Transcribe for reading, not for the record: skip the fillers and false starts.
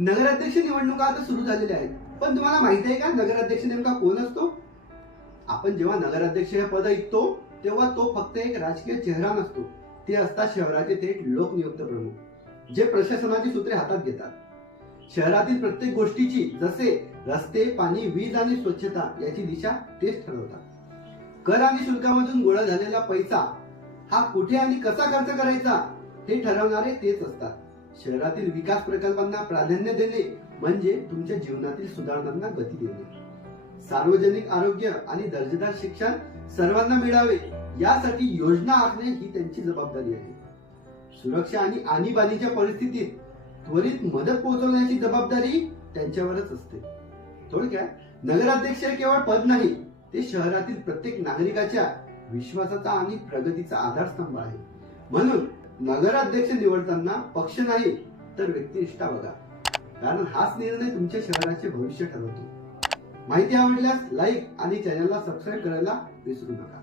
नगराध्यक्ष निवडणुका आता सुरू झालेल्या आहेत, पण तुम्हाला माहिती आहे का नगराध्यक्ष नेमका कोण असतो? आपण जेव्हा नगराध्यक्ष हे पद ऐकतो तेव्हा तो फक्त एक राजकीय चेहरा नसतो. ते असतात शहराचे थेट लोकनियुक्त प्रमुख, जे प्रशासनाची सूत्रे हातात घेतात. शहरातील प्रत्येक गोष्टीची, जसे रस्ते, पाणी, वीज आणि स्वच्छता याची दिशा तेच ठरवतात. कर आणि शुल्कामधून गोळा झालेला पैसा हा कुठे आणि कसा खर्च करायचा हे ठरवणारे तेच असतात. शहरातील विकास प्रकल्पांना प्राधान्य देणे म्हणजे तुमच्या जीवनातील सुधारणांना गती देणे. सार्वजनिक आरोग्य आणि दर्जेदार शिक्षण सर्वांना मिळावे यासाठी योजना आखणे ही त्यांची जबाबदारी आहे. सुरक्षा आणि आणीबाणीच्या परिस्थितीत त्वरित मदत पोहोचवण्याची जबाबदारी त्यांच्यावरच असते. थोडक्यात नगराध्यक्ष केवळ पद नाही, ते शहरातील प्रत्येक नागरिकाच्या विश्वासाचा आणि प्रगतीचा आधारस्तंभ आहे. म्हणून नगराध्यक्ष निवडताना पक्ष नाही तर व्यक्तिनिष्ठा बघा, कारण हाच निर्णय तुमच्या शहराचे भविष्य ठरवतो. माहिती आवडल्यास लाईक आणि चॅनलला सबस्क्राईब करायला विसरू नका.